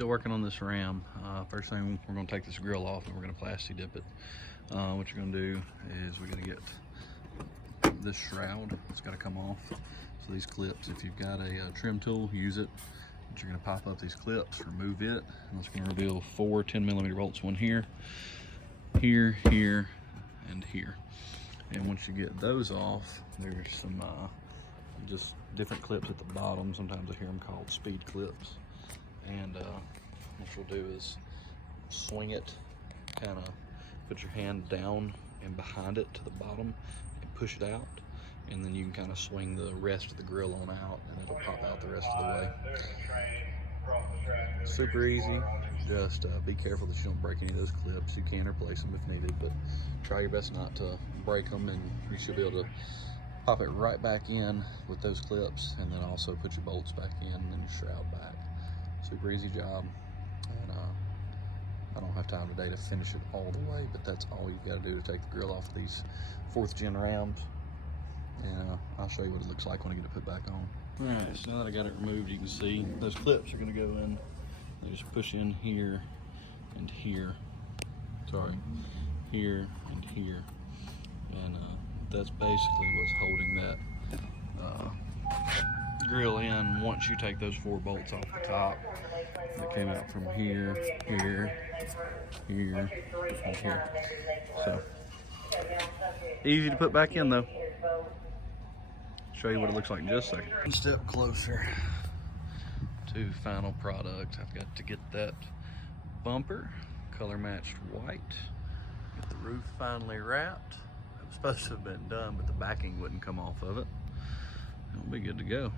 Still working on this ram. First thing, we're going to take this grill off and we're going to PlastiDip it. What you're going to do is we're going to get this shroud. It's got to come off. So these clips, if you've got a trim tool, use it. But you're going to pop up these clips, remove it, and it's going to reveal 4 10mm bolts, one here, here, here, and here. And once you get those off, there's some just different clips at the bottom. Sometimes I hear them called speed clips. And what you'll do is swing it, kind of put your hand down and behind it to the bottom and push it out, and then you can kind of swing the rest of the grill on out and it'll pop out the rest of the way. Super easy. Just be careful that you don't break any of those clips. You can replace them if needed, but try your best not to break them, and you should be able to pop it right back in with those clips, and then also put your bolts back in and your shroud back. Super easy job, and I don't have time today to finish it all the way, but that's all you've got to do to take the grill off these 4th gen rams, and I'll show you what it looks like when I get it put back on. All right, so now that I got it removed, you can see those clips are going to go in. They just push in here and here. Sorry, here and here, and that's basically what's holding that grill in. Once you take those 4 bolts off the top that came out from here, here, here, and here. So easy to put back in though. Show you what it looks like in just a second. One step closer to final product. I've got to get that bumper color matched white, get the roof finally wrapped. It was supposed to have been done, but the backing wouldn't come off of it. It'll be good to go.